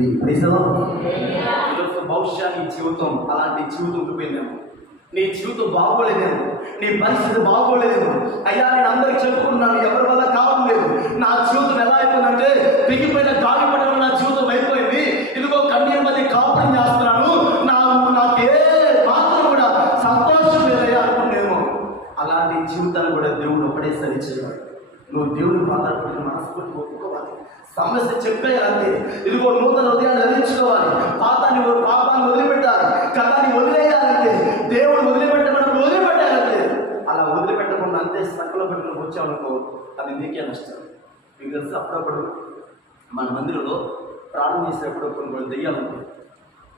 ఉంది. బహుశా నీ జీవితం అలాంటి జీవితం ఉండిపోయిందేమో, నీ జీవితం బాగోలేదేమో, నీ పరిస్థితి బాగోలేదేమో. అయ్యా నేను అందరికి చెప్పుకున్నాను, ఎవరి వల్ల కావడం లేదు. నా జీవితం ఎలా అయిపోయిందంటే పిగిపోయిన గాలిపటం నా జీవితం అయిపోయింది. ఇదిగో కన్నీరు మధ్య కాపురం చేస్తున్నాను, నాకే మాత్రం కూడా సంతోషం లేదయ్యా అనుకునేమో. అలాంటి జీవితాన్ని కూడా దేవుడు ఒకటే సరి చేయాలి. నువ్వు దేవుని బాధపడిన మనస్ఫూర్తి ఒప్పుకోవాలి, సమస్య చెప్పేయాలి. ఇదిగో నూతన హృదయాన్ని ధరించుకోవాలి, పాపాన్ని వదిలిపెట్టాలి, గతాన్ని వదిలేయాలంటే దేవుడు వదిలిపెట్టమని వదిలిపెట్టాలంటే. అలా వదిలిపెట్టకుండా అంతే సంకలో పెట్టుకుని వచ్చామనుకో, అది నీకే నష్టం. మీకు తెలుసు, అప్పుడప్పుడు మన మందిరంలో ప్రార్థన చేసేటప్పుడు కొన్ని దెయ్యాలు ఉంటాయి.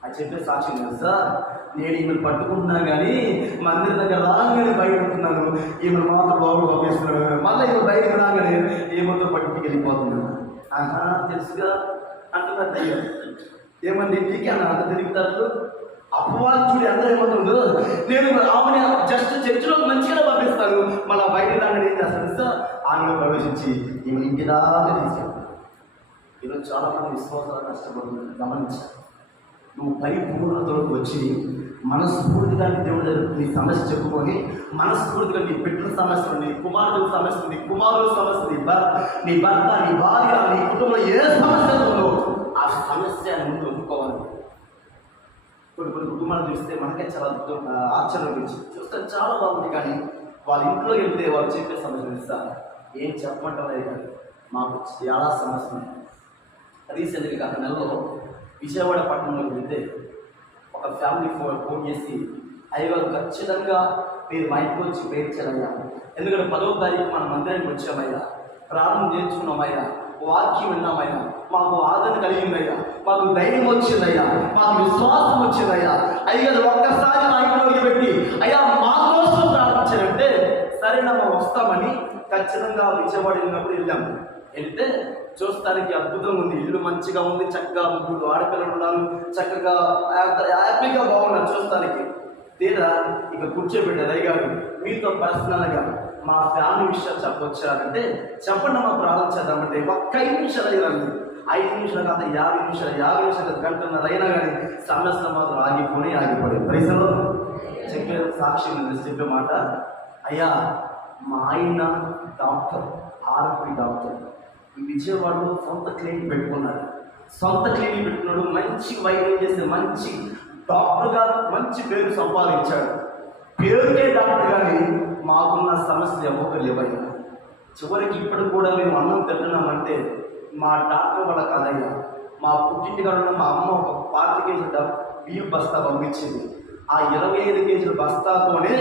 అది చెప్పే సాక్ష్యం తెలుసా, నేను ఈమెను పట్టుకుంటున్నా కానీ మందిరం దగ్గర రాగానే బయట ఉంటున్నాను, ఈమెను మాత్రం బాబు పంపిస్తున్నాను, మళ్ళీ ఈమె బయటకు రాగానే ఏమతో పట్టుకు వెళ్ళిపోతున్నాను. ఆహా తెలుసుగా అంటున్నారు దయ్యం. ఏమండి నీకే అన్న అంత తిరుగుతారు అపవాదం చూడి అందరూ ఏమంటుందో, నేను ఆమెను జస్ట్ చర్చిలోకి మంచిగా పంపిస్తాను, మళ్ళీ బయట రాగానే ఏం చేస్తాను సార్, ఆమెలో ప్రవేశించి ఈమెను ఇంటి దాకా తీసుకెళ్తాను. ఈరోజు చాలా మంది విశ్వాసాలు కష్టపడుతుంది, గమనించాలి. నువ్వు పరిపూర్ణతలోకి వచ్చి మనస్ఫూర్తిగా దేవుడి దగ్గర నీ సమస్య చెప్పుకొని, మనస్ఫూర్తిగా నీ బిడ్డల సమస్య, నీ కుమారుల సమస్య, నీ కుమారుల సమస్య, నీ భర్త, నీ భార్య, నీ కుటుంబంలో ఏ సమస్య ఉందో ఆ సమస్య ముందు ఒప్పుకోవాలి. కొన్ని కుటుంబాలు చూస్తే మనకే చాలా ఆశ్చర్యం చూస్తే చాలా బాగుంది, కానీ వాళ్ళ ఇంట్లో వెళ్తే వాళ్ళు చెప్పే సమస్యలు ఇస్తారు. ఏం చెప్పమంటారు కానీ మాకు చాలా సమస్యలు ఉన్నాయి. రీసెంట్గా గత నెలలో విజయవాడ పట్టణంలోకి వెళ్తే ఒక ఫ్యామిలీ ఫోన్ చేసి, అయ్యగారు ఖచ్చితంగా మీరు మా ఇంటికి వచ్చి పేర్చారయ్యా, ఎందుకంటే 10వ తారీఖు మన మందిరానికి వచ్చామయ్యా, ప్రారంభం నేర్చుకున్నామయ్యా, వాక్యం విన్నామయ్యా, మాకు ఆదరణ కలిగిందయ్యా, మాకు ధైర్యం వచ్చిందయ్యా, మాకు విశ్వాసం వచ్చిందయ్యా. అయ్యగారు ఒక్కసారి మా ఇంట్లోకి పెట్టి అయ్యా మా కోసం ప్రార్థించారంటే సరేనమ్మా వస్తామని ఖచ్చితంగా విజయవాడ వెళ్ళినప్పుడు వెళ్ళాము. వెళ్తే చూస్తానికి అద్భుతంగా ఉంది, ఇల్లు మంచిగా ఉంది, చక్కగా ముగ్గురు ఆడపిల్లలు ఉన్నారు, చక్కగా హ్యాపీగా బాగున్నారు చూస్తానికి. తీరా ఇక కూర్చోబెట్టారు, అయ్యగారు మీతో పర్సనల్గా మా ఫ్యామిలీ విషయాలు చెప్పొచ్చారంటే చెప్పండి అమ్మా ప్రారంభించేద్దామంటే ఒక్క 5 నిమిషాలు అయ్యారండి. 5 నిమిషాలు కాదు 50 నిమిషాలు, 50 నిమిషాలు, గంటన్నర అయినా కానీ సమస్యలు మాత్రం ఆగిపోయి పరిసలో చెప్పే సాక్షి చెప్పే మాట, అయ్యా మా ఆయన డాక్టర్, ఆర్ఎంపీ డాక్టర్, ఈ విజయవాడలో సొంత క్లినిక్ పెట్టుకున్నాడు. మంచి వైద్యం చేసే మంచి డాక్టర్గా మంచి పేరు సంపాదించాడు. పేరుకే డాక్టర్ కానీ మాకున్న సమస్య ఎవరు లేవయ్యా. చివరికి ఇప్పుడు కూడా మేము అన్నం తింటున్నామంటే మా డాక్టర్ వాళ్ళ కాదయ్యా, మా పుట్టింటి కాడ మా అమ్మ ఒక 25 కేజీల బియ్యం బస్తా పంపించింది. ఆ 25 కేజీల బస్తాతోనే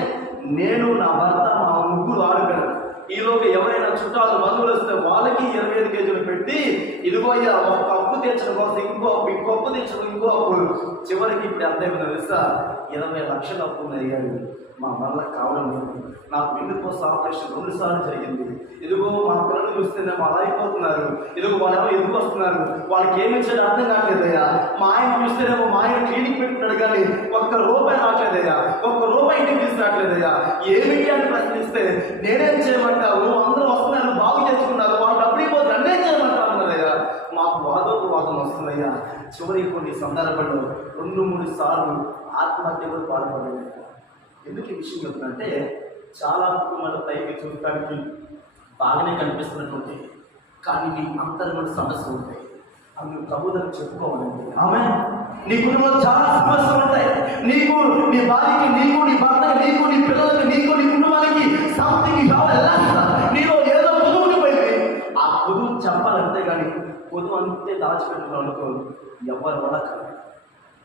నేను, నా భర్త, మా ముగ్గురు ఆడపిల్లలు, ఈలోగా ఎవరైనా చుట్టాలు బంధువులు వస్తే వాళ్ళకి 25 కేజీలు పెట్టి ఇదిగో అయ్యా ఒక అప్పు తెచ్చడం కోసం ఇంకో అప్పు తెచ్చడం, ఇంకో అప్పు. చివరికి ఇప్పుడు ఎంత అయిపోయిందో తెలుసా, 20 లక్షల అప్పు ఉంది అయ్యారు. మా వల్ల కావడం లేదు. నాకు వెన్నుపూస ఆపరేషన్ 2 సార్లు జరిగింది. ఇదిగో మా పిల్లలు చూస్తేనేమో అలా అయిపోతున్నారు, ఇదిగో వాళ్ళేమో ఎందుకు వస్తున్నారు, వాళ్ళకి ఏమి ఇచ్చాడో అర్థం కావట్లేదయ్యా. మా ఆయన చూస్తేనేమో మా ఆయన క్లినిక్ పెట్టుకున్నాడు కానీ ₹1 రావట్లేదయ్యా, ₹1 ఇంటికి తీసుకురావట్లేదయ్యా. ఏమిటి అని ప్రశ్నిస్తే నేనేం చేయమంటావు, అందరూ వస్తున్నారు, బాగు చేసుకున్నారు, వాళ్ళు డబ్బులు అయిపోతే నన్నేం చేయమంటావు అన్నారయ్యా. మాకు వాదోపవాదం వస్తుందయ్యా. చివరికి కొన్ని సందర్భాల్లో 2-3 సార్లు ఆత్మహత్యలు పాల్పడలేదు. ఎందుకు ఈ విషయం చెప్తుందంటే, చాలా కుటుంబాలు పైకి చూడటానికి బాగానే కనిపిస్తున్నటువంటి కానీ నీ అంతర్గత సమస్యలు ఉంటాయి. అవి నువ్వు ప్రభు దగ్గర చెప్పుకోవాలండి. ఆమె నీ కుటుంబంలో చాలా సమస్యలు ఉంటాయి. నీకు, నీ భార్యకి, నీకు, నీ భర్తకి, నీకు, నీ పిల్లలకి, నీకు, నీ కుటుంబానికి సంథింగ్ నీలో ఏదో పొదువు ఉండిపోయింది. ఆ పొదువు చెప్పాలంటే కానీ పొదువు అంతే దాచిపెట్టుకోవాలనుకో ఎవరి వల్ల కాదు.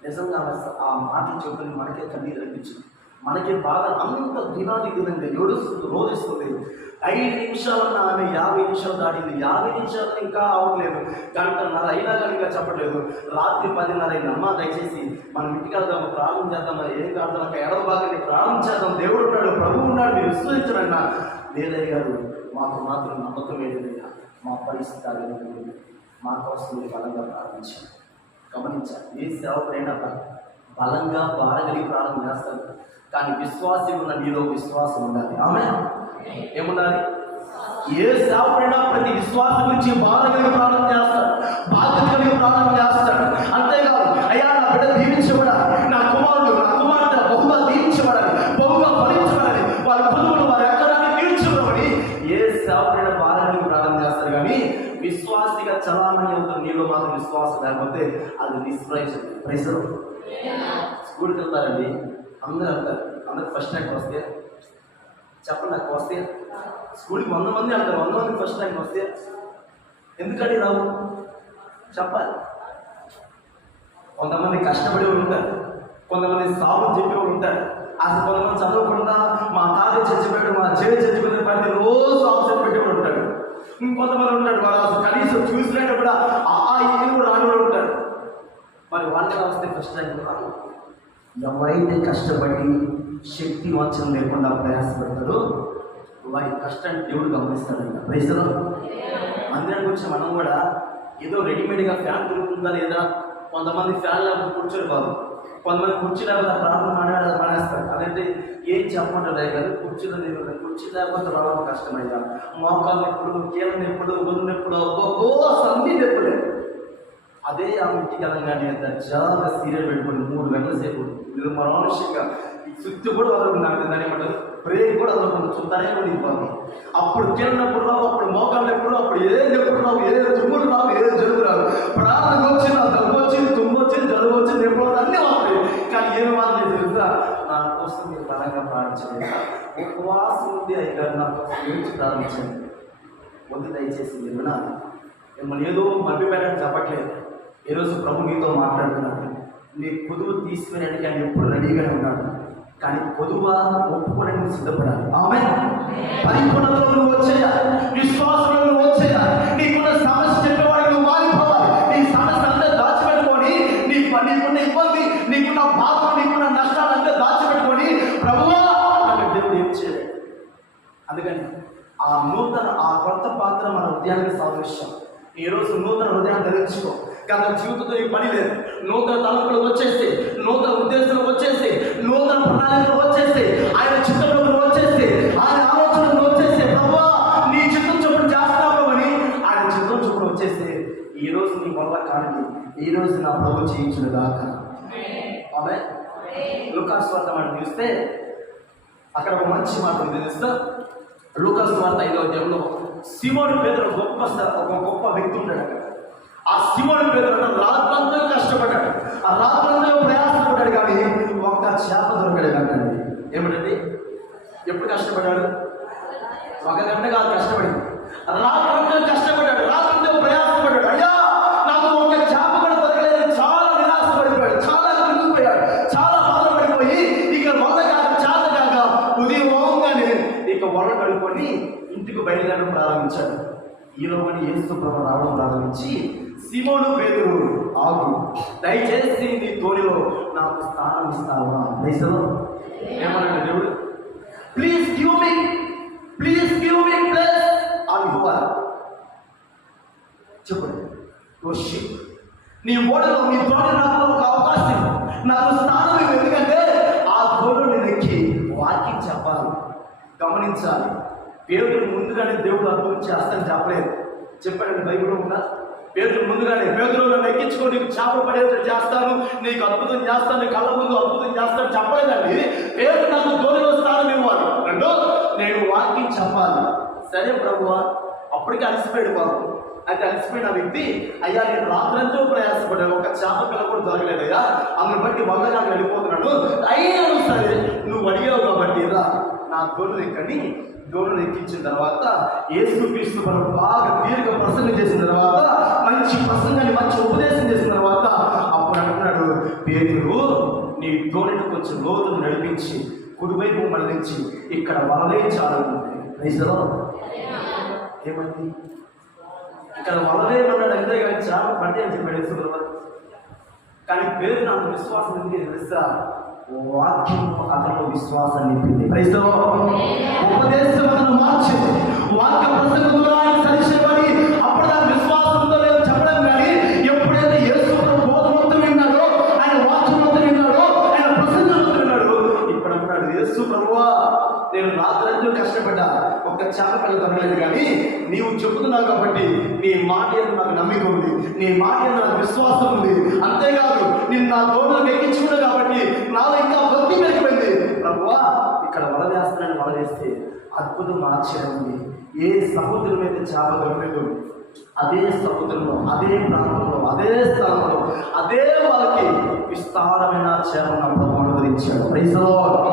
నిజంగా ఆ మాటలు చెప్పుకొని మనకే కన్నీరు అనిపించింది. మనకి బాగా అంత దినాది దినంగా ఏడుస్తుంది, రోధిస్తుంది. 5 నిమిషాలన్నా ఆమె 50 నిమిషాలు దాటింది. 50 నిమిషాలు ఇంకా అవ్వలేదు, గంటన్నర అయినా కానీ ఇంకా చెప్పట్లేదు. రాత్రి 10:30 అయింది. అమ్మ దయచేసి మనం ఇంటికి వెళ్దాము, ప్రారంభం చేద్దాం, ఏం కాదు నాకు ఎడవ బాగా ప్రారంభం చేద్దాం, దేవుడు ఉన్నాడు, ప్రభువు ఉన్నాడు, మీరు విశ్వసించడన్నా. లేదయ్య గారు మాకు మాత్రం నమ్మకం లేదయ్యా, మా పరిస్థితి అడగలేదు, మా కోసం మీరు బలంగా ప్రారంభించారు. గమనించాలి, ఏ సేవకుడైనా బలంగా బారగలిగి ప్రారంభం చేస్తారు, కానీ విశ్వాసం ఉన్న నీలో విశ్వాసం ఉండాలి. ఆమె ఏముండాలి? ఏ సేవకుడైనా ప్రతి విశ్వాసం గురించి బారగలిగి ప్రారంభం చేస్తాడు, బాధ్యత కలిగి ప్రారంభం చేస్తాడు. విశ్వాసం లేకపోతే అది నిష్ప్రయోజనం. ప్రైజులు. స్కూల్కి వెళ్తారండి, అందరూ వెళ్తారు. అందరికి ఫస్ట్ ర్యాంక్ వస్తే చెప్పండి, నాకు వస్తే స్కూల్కి 100 మంది వెళ్తారు, 100 మందికి ఫస్ట్ ర్యాంక్ వస్తే ఎందుకంటే రావు చెప్పాలి. కొంతమంది కష్టపడి ఉంటారు, కొంతమంది సాగు చెప్పేవాళ్ళు ఉంటారు. అసలు కొంతమంది చదవకుండా మా తాత చచ్చిపోయాడు, మా చెల్లి చచ్చిపోయిన ప్రతిరోజు ఆప్షన్ పెట్టేవాడు ఉంటాడు. ఇంకొంతమంది ఉంటాడు వాళ్ళు అసలు కనీసం చూసినట్టు కూడా ఇల్లు రానివాడు ఉంటాడు. మరి వాళ్ళకి వస్తే ఫస్ట్ ర్యాంక్ రాదు. ఎవరైతే కష్టపడి శక్తి వంచన లేకుండా ప్రయాసపడతాడో వారి కష్టాన్ని దేవుడు గమనిస్తాడంట. ప్రైజ్లో మందిరానికి వచ్చి మనం కూడా ఏదో రెడీమేడ్గా ఫ్యాన్ దొరుకుతుందా లేదా, కొంతమంది ఫ్యాన్ లేకపోతే కూర్చొని బాబు, కొంతమంది కుర్చీ లేకపోతే ప్రార్థన మానేస్తారు. అదంటే ఏం చెప్పమంటారు కదా, కుర్చీలో కుర్చీ లేకపోతే రావడం కష్టమైనా, మోకాలు నొప్పులు, కీళ్ళ నొప్పులు, ఒళ్ళు నొప్పులు, అన్నీ నొప్పులే. అదే ఆ ఇంటికి వెళ్ళగానే దర్జాగా సీరియల్ పెట్టుకుని 3 గంటల సేపు నిర్మానుష్యంగా సుత్తి కూడా వదలకుండా దాని ఏమంటారు, బ్రేక్ కూడా వదలకుండా చూద్దానే ఉండిపోతాం. అప్పుడు కీళ్ళనప్పుడు రావు, అప్పుడు మోకాళ్ళు ఎప్పుడు రావు, అప్పుడు ఏ నొప్పులు రావు, ఏ తుమ్ములు రావు, ఏ జలుబు రావు. ప్రార్థన వచ్చింది, దగ్గు వచ్చింది, తుమ్ము వచ్చింది, జలుబు వచ్చింది, నొప్పులు అన్నీ వస్తాయి. కానీ ఏం మాత్రం తెలుసా, నా కోసం మీరు బలంగా ప్రార్థించండి, ఉపవాసం ఉండి అయ్యారు నా కోసం గురించి ప్రారంభించండి. వద్దు దయచేసి వినాలి. మిమ్మల్ని ఏదో మభ్య పెట్టడం చెప్పట్లేదు. ఈరోజు ప్రభు నీతో మాట్లాడుతున్నాడు. నీ పొదువు తీసుకునేటికి ఆయన ఎప్పుడు రెడీగానే ఉన్నాడు. కానీ పొదువా ఒప్పుకోవడానికి సిద్ధపడాలి. ఆమె పరిపూర్ణతలో నువ్వు వచ్చేయాలి, విశ్వాసంలో నువ్వు వచ్చేయాలి. నీకున్న సమస్య చెప్పేవాడికి నువ్వు మారిపోవాలి. నీ సమస్య అంతా దాచిపెట్టుకొని, నీకున్న ఇబ్బంది, నీకున్న బాధ, నీకున్న నష్టాలంతా దాచిపెట్టుకొని ప్రభువా నాకు దేవుడు ఏం చేయలేదు. అందుకని ఆ కొత్త పాత్ర మన హృదయానికి సాదృశ్యం. ఈరోజు నూతన హృదయాన్ని ధరించుకో. గత జీవితంతో ఈ పని లేదు. నూతన తలంపులు వచ్చేస్తే, నూతన ఉద్దేశాలు వచ్చేస్తే, నూతన ప్రణాళికలు వచ్చేస్తే, ఆయన చిత్తంలో వచ్చేస్తే, ఆయన ఆలోచనలు వచ్చేస్తే, ప్రభువా నీ చిత్తం చొప్పున చేస్తున్నావు అని ఆయన చిత్తం చొప్పున వచ్చేస్తే ఈరోజు నీ వల్ల కానీ ఈరోజు నా ప్రభు చేయించిన దాకా. ఆమె లూకాసు వార్త మనం చూస్తే అక్కడ ఒక మంచి మాట తెలుస్తా. లూకాసు వార్త 5వ అధ్యాయంలో సీమోను పేతురు ఒక గొప్ప వ్యక్తి ఉంటాడు. అక్కడ ఆ సీమోను పేతురు రాత్రంతా కష్టపడ్డాడు, ఆ రాత్రంతా ప్రయాసపడ్డాడు, కానీ ఒక్క చేప దొరకలేదు అంటండి. ఏమిటండి, ఎప్పుడు కష్టపడ్డాడు? 1 గంట కాదు కష్టపడింది, రాత్రంతా కష్టపడ్డాడు, రాత్రంతా ప్రయాసపడ్డాడు. అయ్యా నాకు ఒక చేప కూడా దొరకలేదు. చాలా నిరాశపడిపోయాడు, చాలా కృంగిపోయాడు, చాలా బాధపడిపోయి ఇక వల్ల కాక చేత కాక ఉదయం పోగానే ఇక వల్ల కడుక్కొని ఇంటికి బయలుదేరడం ప్రారంభించాడు. ఈలోని యేసు ప్రభు రావడం ప్రారంభించి, సీమోను పేతురు ఆగు, దయచేసి నీ తోలిలో నాకు స్థానం ఇస్తావా? ఏమన్నాడు దేవుడు? ప్లీజ్ గివ్ మీ ప్లేస్ చెప్పండి. నీ ఓడలో నీ తోట నాకు ఒక అవకాశం, నాకు స్థానం. ఎందుకంటే ఆ తోడు నేను ఎక్కి వాక్యం చెప్పాలి, గమనించాలి. పేదలు ముందుగానే దేవుడు అద్భుతం చేస్తానని చెప్పలేదు. చెప్పాడండి బైబిల్లో ఉందా? పేదలు ముందుగానే పేదలు నన్ను ఎక్కించుకొని నీకు చేప పడేటట్టు చేస్తాను, నీకు అద్భుతం చేస్తాను, నీ కళ్ళ ముందు అద్భుతం చేస్తాను చెప్పలేదండి. పేదలు నాకు తోడులో స్థానం ఇవ్వాలి, నేను వాక్యం చెప్పాలి. సరే ప్రభువా, అప్పటికి అలసిపోయాడు బాబు. అయితే అలసిపోయిన వ్యక్తి, అయ్యా నేను రాత్రంతో ప్రయాసపడ్డాను, ఒక చేప పిల్ల కూడా దొరకలేదయ్యా, అందుని బట్టి వంగగా వెళ్ళిపోతున్నాను. అయినా సరే నువ్వు అడిగావు కాబట్టి రా నా తోడు ఎక్కడి దూరం ఎక్కించిన తర్వాత యేసుక్రీస్తు మనం బాగా దీర్ఘ ప్రసంగం చేసిన తర్వాత, మంచి ప్రసంగాన్ని మంచి ఉపదేశం చేసిన తర్వాత అప్పుడు అంటున్నాడు, పేతురు నీ తోడుని కొంచెం లోతును నడిపించి కుడివైపు మళ్ళించి ఇక్కడ వలలే చాలా ఉంది. ఏమంది ఇక్కడ వలలే ఉన్నాడు, అంతే కానీ చాలా పట్టి అని చెప్పాడు యేసు. కానీ పేరు నాకు విశ్వాసం ఎందుకు తెలుసా? వాక్యం అతను విశ్వాసాన్ని నింపింది. ఉపదేశం అతను మార్చింది. వాక్య ప్రసంగం ద్వారా ఆయన సరిచేయబడి అప్పుడు నాకు విశ్వాసంతో లేదు చెప్పడం. కానీ ఎప్పుడైతే యేసు బోధమంతా విన్నాడో, ఆయన వాక్యమంతా విన్నాడో, ఆయన ప్రసంగంతో విన్నాడు, ఇప్పుడు అన్నాడు, యేసు ప్రభువా నేను రాత్రంతా కష్టపడ్డా, ఒక్క చేప పిల్ల దొరకలేదు, కానీ నీవు చెబుతున్నావు కాబట్టి నీ మాట మీద నాకు నమ్మిక ఉంది, నీ మాట మీద నాకు విశ్వాసం ఉంది. అంతేకాదు నేను నా దోణులకు ఎక్కించుకున్నా కాబట్టి నాలో ఇంకా భక్తి పెరిగిపోయింది. ప్రభువా ఇక్కడ వల వేస్తానని వల వేస్తే అద్భుతం ఆశ్చర్యం ఉంది. ఏ సముద్రం అయితే చేప దొరకలేదు, అదే సముద్రంలో, అదే ప్రాంతంలో, అదే స్థలంలో, అదే వాళ్ళకి విస్తారమైన చేపను ప్రభు అనుగ్రహించాడు. Praise the lord.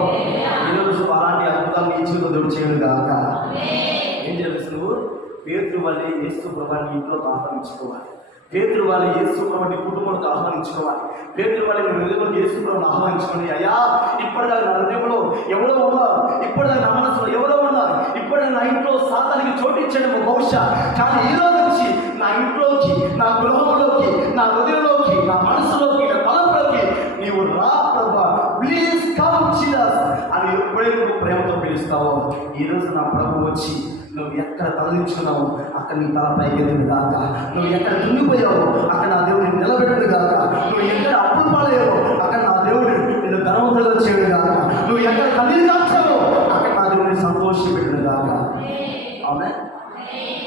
ఈరోజు అలాంటి అద్భుతాలు నీ జీవితంలో చేయను గాక. ఏం చేయాలి? నువ్వు పేతురు వల్లే యేసు ప్రభువుని ఇంట్లో ఆహ్వానించుకోవాలి. పేతురు వాళ్ళ యేసు ప్రభువుని కుటుంబంలో ఆహ్వానించుకోవాలి. పేతురు వాళ్ళ హృదయంలో యేసు ప్రభువుని ఆహ్వానించుకొని, అయ్యా ఇప్పటిదాకా నా హృదయంలో ఎవరో ఉన్నారు, ఇప్పటిదాకా నా మనసులో ఎవరో ఉన్నారు, ఇప్పటిదాకా నా ఇంట్లో సాతానికి చోటు ఇచ్చాడు బహుశా, కానీ ఈరోజు నుంచి నా ఇంట్లోకి, నా గృహంలోకి, నా హృదయంలోకి, నా మనసులోకి, నా తలంపులోకి నీవు రా ప్రభువా, ప్లీజ్ కమ్ జీసస్ అని ఎప్పుడైతే నువ్వు ప్రేమతో పిలుస్తావో, ఈరోజు నా ప్రభు వచ్చి నువ్వు ఎక్కడ తలదించుకున్నావు అక్కడ నీ తల పైకెళ్ళింది కాక, నువ్వు ఎక్కడ దున్నిపోయావో అక్కడ నా దేవుడిని నిలబెట్టుడు కాక, నువ్వు ఎక్కడ అప్పులు పాలయ్యావో అక్కడ నా దేవుడు నిన్ను ధనవంతులుగా చేయడు కాక, నువ్వు ఎక్కడ కన్నీరు కాచావో అక్కడ నా దేవుడిని సంతోషపెట్టుడు కాక. ఆమె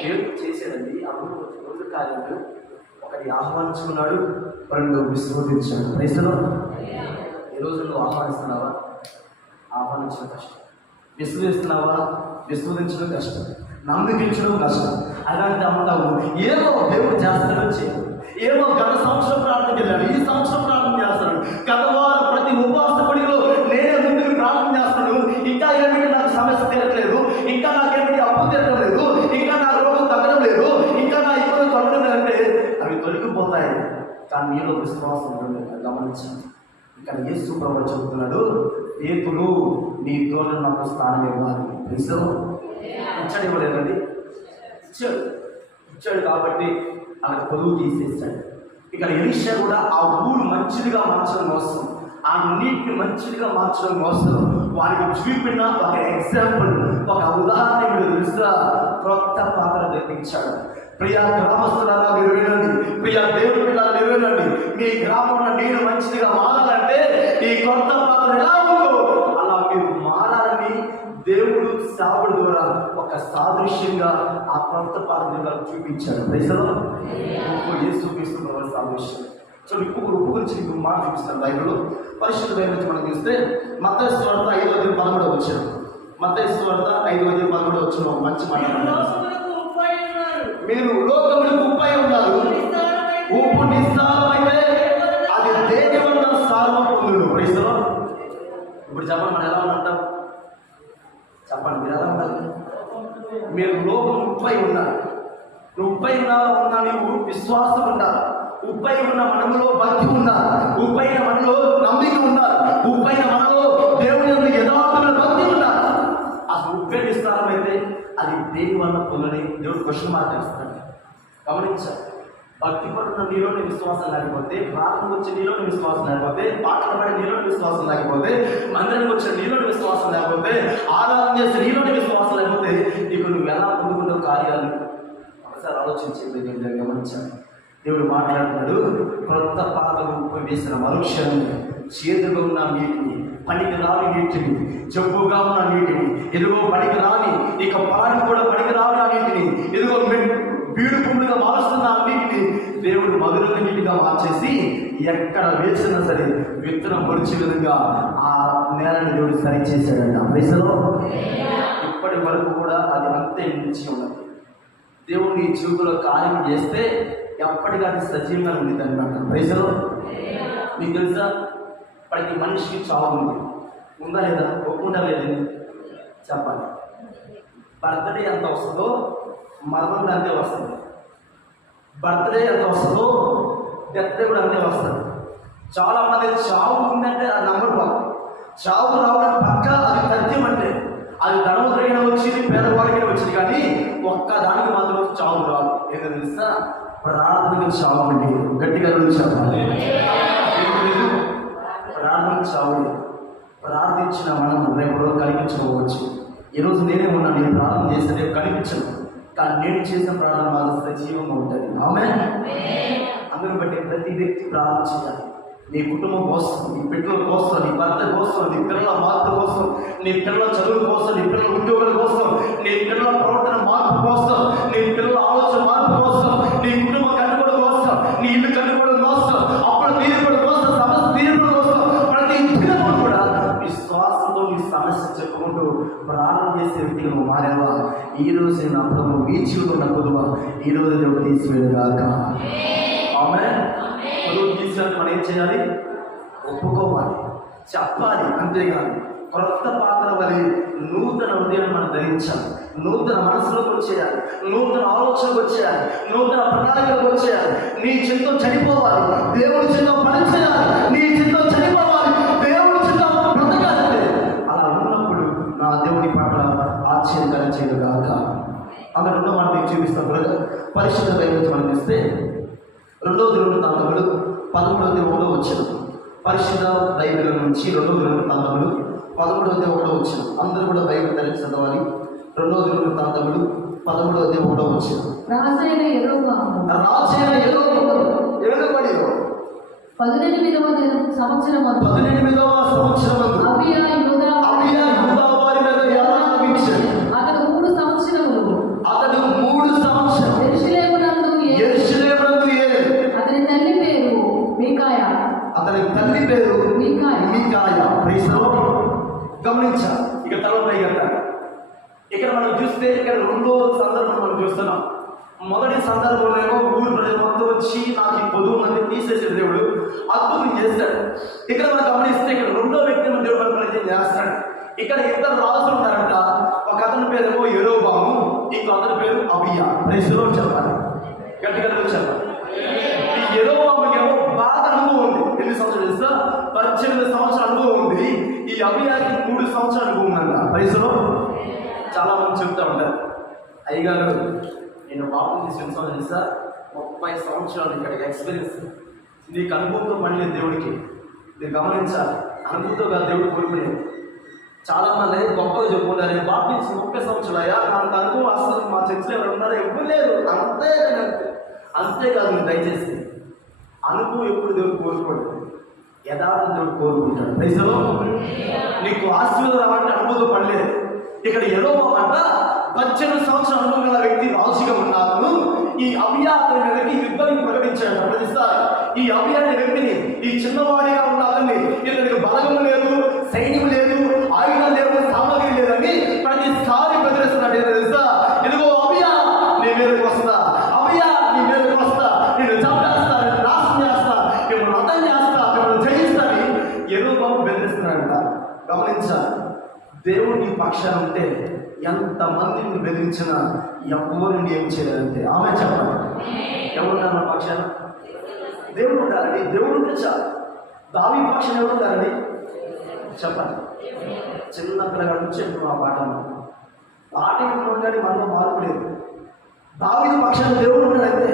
దేవుడు చేసేదండి అప్పుడు రోజు కార్యాలు. ఒకటి ఆహ్వానించుకున్నాడు, రెండు విస్మరించాడు. రైతులో ఈరోజు నువ్వు ఆహ్వానిస్తున్నావా? ఆహ్వానించడం కష్టం. విస్మరిస్తున్నావా? విస్మరించడం కష్టం. నమ్మికించడం కష్టం. అలాంటి అంటావు ఏమో దేవుడు చేస్తాడో చేయదు, ఏమో గత సంవత్సరం ప్రార్థనకి వెళ్ళాడు, ఈ సంవత్సరం ప్రార్థన చేస్తాడు, గత వారం ప్రతి ఉపవాస పడిలో నేనే ముందుకు ప్రార్థన చేస్తాను, ఇంకా ఏమిటి నాకు సమస్య తీరట్లేదు, ఇంకా నాకేమిటి అప్పు తీరడం లేదు, ఇంకా నా రోగం తగ్గడం లేదు, ఇంకా నా ఇబ్బంది తగ్గడం లేదంటే అవి తొలగిపోతాయి. కానీ నీలో విశ్వాసం ఉంటుంది. గమనించండి, ఇక్కడ యేసు ప్రభువు చెబుతున్నాడు, పేతురు నీతో నాకు స్థానం ఇవ్వాలి. ఇచ్చాడు, ఇవ్వలేదండి, ఇచ్చాడు కాబట్టి అలా కొలువు తీసేసాడు. ఇక్కడ ఎలీషా కూడా ఆ ఊరు మంచిదిగా మార్చడం కోసం, ఆ నీటిని మంచిదిగా మార్చడం కోసం వారికి చూపిన ఒక ఎగ్జాంపుల్, ఒక ఉదాహరణ మీరు తెలుసా, క్రొత్త పాత్ర తెప్పించాడు. ప్రియా గ్రామస్తులారా మీరు వినండి, ప్రియా దేవుడి పిల్లలు మీరు వినండి, మీ గ్రామంలో నీరు మంచిదిగా మారాలంటే ఈ క్రొత్త పాత్ర ఎలా ఉందో అలా మీరు మారాలని దేవుడు సావుడు ద్వారా ఒక సాదృశ్యంగా ఆ క్రొత్త పాత్ర చూపించాడు. ప్రజలు యేసుక్రీస్తు సాదృశ్యం. సో ఉప్పు గురించి మీకు మాట చూపిస్తాను. బైబిల్లో పరిశుద్ధ బైబిల్ నుంచి మనం చూస్తే మత్తయి సువార్త 5:13 వచ్చాడు. మత్తయి సువార్త 5:13 వచ్చిన మంచి మాట, మీరు లోకములకు ఉప్పై ఉన్నారు, ఉప్పు నిస్సారమైతే అది దేని వల్ల సారము పొందును. ప్రైజ్లో ఇప్పుడు చెప్పండి, మనం ఎలా ఉంటాం చెప్పండి, మీరు ఎలా ఉండాలి? మీరు లోకం ఉప్పై ఉన్నారు, ఉప్పై ఉన్నా నీవు విశ్వాసం ఉండాలి, ఉప్పై ఉన్న మనములో భక్తి ఉన్నారు, ఉప్పైన మనలో నమ్మిక ఉన్నారు, ఉప్పైన మనలో దేవుని యొక్క యథార్థమైన భక్తి ఉన్నారు. అసలు ఉప్పే నిస్సారమైతే అది దేని వల్ల పొందని దేవుడు క్వశ్చన్ మార్క్ చేస్తాడు. గమనించాలి, భక్తి పడుతున్న నీలోని విశ్వాసం లేకపోతే, ప్రార్థన వచ్చే నీలోని విశ్వాసం లేకపోతే, పాటలు పడే నీలోని విశ్వాసం లేకపోతే, మందిరానికి వచ్చిన నీలోని విశ్వాసం లేకపోతే, ఆరాధన చేసే నీలోని విశ్వాసం లేకపోతే నీకు నువ్వు ఎలా పొందుకున్న కార్యాలు ఒకసారి ఆలోచించేది. గమనించాలి, దేవుడు మాట్లాడుతున్నాడు, క్రొత్త పాత్రలు ఉప్పు వేసిన మరుక్షణం చేదుగా ఉన్న నీటిని, పనికి రాని నీటిని, జబ్బుగా ఉన్న నీటిని, ఎదుగో పనికి రాని, ఇక పాడి కూడా పనికి రాని ఆ నీటిని, ఎదుగో బీడు పుండుగా మారుస్తున్న ఆ నీటిని దేవుడు మధురంగా నీటిగా మార్చేసి ఎక్కడ వేసినా సరే విత్తనం పొడిచే విధంగా ఆ నేలని దేవుడు సరి చేశాడంట. ప్రైజ్లో ఇప్పటి వరకు కూడా అది అంతే నిలిచి ఉన్నది. దేవుడు నీ జీవితంలో కార్యం చేస్తే ఎప్పటికీ సజీవంగా ఉంది అనమాట. ప్రైజ్లో మీకు తెలుసా, ప్రతి మనిషికి చావు ఉంది, ఉందా లేదా? ఒప్పుకుంటా లేదు చెప్పాలి. బర్త్డే ఎంత వస్తుందో మరణం అంతే వస్తుంది, బర్త్డే ఎంత వస్తుందో డెత్ కూడా అంతే వస్తుంది. చాలా మంది చావు ఉందంటే అది నమ్మరు, చావు రావడం పక్క అది తథ్యం, అంటే అది ధనవంతుడిగా వచ్చింది, పేదవాడిగా వచ్చింది, కానీ ఒక్క దానికి మాత్రం చావు రాదు. ఏదో తెలుసా, ప్రార్థనకు చావు అండి. గట్టిగా చెప్పాలి, ప్రార్థన చావు. ప్రార్థించిన మనం రేపు రోజు కనిపించవచ్చు. ఈరోజు నేనే ఉన్నాను, నేను ప్రార్థన చేస్తే రేపు కనిపించను, కానీ నేను చేసిన ప్రార్థన మాత్రం సజీవంగా ఉంటుంది. ఆమేన్. అందుని బట్టి ప్రతి వ్యక్తి ప్రార్థన చేయాలి. నీ కుటుంబం కోసం, నీ బిడ్డల కోసం, నీ భర్త కోసం, నీ పిల్లల మార్పు కోసం, నీ పిల్లల చదువు కోసం, నీ పిల్లల ఉద్యోగాల కోసం, నీ పిల్లల ప్రవర్తన మార్పు కోసం, నీ పిల్లల ఆలోచన మార్పు కోసం, నీ కుటుంబం కట్టుకోవడం కోసం, నీ ఇల్లు కట్టుకోవడం కోసం, అప్పుడు తీరుకోవడం కోసం, సమస్య తీరుకోవడం కోసం ప్రతి దినము కూడా విశ్వాసంతో నీ సమస్య చెప్పుకుంటూ ప్రార్థన చేసి చేసే వ్యక్తిగా నువ్వు మారావా, ఈ రోజు నా ప్రభు ఈ జీవితంలో ఉన్న కొలువ ఈ రోజు దేవుడు తీసివేయగాక. ఆమేన్. కొలువు తీసినట్టు మనం ఏం చేయాలి? ఒప్పుకోవాలి, చెప్పాలి, అంతేగాని క్రొత్త పాత్ర వలె నూతన హృదయాన్ని మనం ధరించాలి, నూతన మనసులోకి వచ్చేయాలి, నూతన ఆలోచనకు వచ్చేయాలి, నూతన ప్రణాళికలకు వచ్చేయాలి. నీ చిత్తం చనిపోవాలి, దేవుడి చిత్తం పనిచేయాలి. నీ చిత్తం చనిపోవాలి, దేవుడి చిత్తం బ్రతకాలి. అలా ఉన్నప్పుడు నా దేవుడి పట్ల ఆశ్చర్యకరం చేయదు కాక. అలా రెండో మాట మీకు చూపిస్తాం బ్రదర్. పరిశుద్ధ బైబిల్ మనం చూస్తే 2 దినవృత్తాంతములు 11వ వచ్చిన పరిశుద్ధ బైబిల్ నుంచి 2 దినవృత్తాంతములు 11వ వచ్చిన అందరూ కూడా బైబిల్ తెరిచి చదవాలి. 2 దినవృత్తాంతములు 11వ వచ్చిన. రాజైన యెరొబాము ఏలుబడిలో 18వ సంవత్సరమందు అబీయా యూదా వారి మీద ఏలన ఆరంభించాడు. అతడు 3 సంవత్సరములు యెరూషలేమునందు ఏలాడు. అతని తల్లి పేరు మీకాయ. గమనించాలి. ఇక తలపై కట్టాలి. ఇక్కడ మనం చూస్తే ఇక్కడ 2వ సందర్భం మనం చూస్తున్నాం. మొదటి సందర్భంలో ఊరు ప్రజలు మొత్తం వచ్చి నాకు ఈ పొదువు మంది తీసేసే దేవుడు అద్భుతం చేస్తాడు. ఇక్కడ మనం గమనిస్తే ఇక్కడ 2వ వ్యక్తిని దేవుడు పరిచయం చేస్తాడు. ఇక్కడ 2 రాజులు ఉంటారంట. ఒక అతని పేరేమో యెరొబాము, ఇంకో అతని పేరు అబీయా. చెప్పాలి, గట్టిగా చెప్పాలి. ఈ యెరొబాముకేమో బాగా అనుభవం ఉంది. ఎన్ని సంవత్సరాలు తెలుసా? 18 సంవత్సరాల అనుభవం ఉంది. ఈ అబీయాకి 3 సంవత్సరాల అనుభవం ఉందంట. ప్రైజ్లో చాలా మంది చెప్తా ఉంటారు, అయ్యగారు నేను బాబు తీసుకుని తెలుసా 30 సంవత్సరాలు ఇక్కడ ఎక్స్పీరియన్స్. నీకు అనుభవంతో పని లేదు దేవుడికి. మీరు గమనించాలి, అనుభవంతో కాదు దేవుడు కోరుకునేది. చాలా మంది గొప్పగా చెప్పుకుంటారు, బాబు నుంచి 30 సంవత్సరాలు అయ్యా నాకు అనుభవం అసలు మా చర్చలో ఎవరు ఉన్నారో ఎప్పుడు లేదు. అంతేకాదు దయచేసి అనుభవం ఎప్పుడు దేవుడు కోరుకోడు, యథార్థం దేవుడు కోరుకుంటాడు. ప్రజలో నీకు ఆశీర్వాదం రావాలంటే అనుభవంతో పని లేదు. ఇక్కడ యెరొబాము అంట 18 సంవత్సరాల అనుభవం గల వ్యక్తి రాజుగా ఉన్నాను. ఈ అబీయా అతని మీదకి యుద్ధానికి ప్రకటించాడు. ప్రతిసారి ఈ అబీయా అనే వ్యక్తిని, ఈ చిన్నవాడిగా ఉన్న అతన్ని, ఇతనికి బలగం లేదు, సైన్యం లేదు, ఆయుధం లేదు, సామాగ్రి లేదని ప్రతిసారి బెదిరిస్తున్నాడు. తెలుసా? ఇదిగో అబీయా నీ మీదకి వస్తా, అబీయా నీ మీదకి వస్తా, నేను చంపేస్తా, నేను నాశనం చేస్తా, మిమ్మల్ని అర్థం చేస్తా, మిమ్మల్ని జయిస్తాని యెరొబాము బెదిరిస్తున్నాడంట. గమనించాలి, దేవుడు నీ పక్షాన ఉంటే ఎంతమందిని బెదిరించినా ఎవరిని ఏం చేయాలంటే ఆమె చెప్పాలి. ఎవరున్నారు మన పక్షాన? దేవుడు ఉండాలండి. దేవుడు ఉంటే చాలు. దావీదు పక్షాన ఎవరు ఉండాలండి? చెప్పండి. చిన్న పిల్లగాడు నుంచి చెప్పు ఆ పాట కానీ మనలో మార్పు లేదు. దావీదు పక్షాన దేవుడు ఉన్నాడంటే